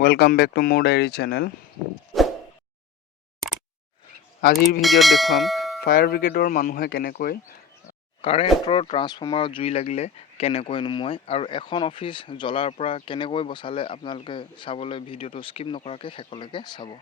Welcome back to More Diary channel. আজিৰ ভিডিঅ'ত দেখুৱাম ফায়াৰ ব্ৰিগেডৰ মানুহে কেনেকৈ কাৰেণ্টৰ ট্ৰান্সফৰ্মাৰত জুই লাগিলে কেনেকৈ নুমুৱায় আৰু এখন অফিচ জ্বলাৰ পৰা কেনেকৈ বচালে আপোনালোকে চাবলৈ ভিডিঅ'টো স্কিপ নকৰাকৈ শেষলৈকে চাব।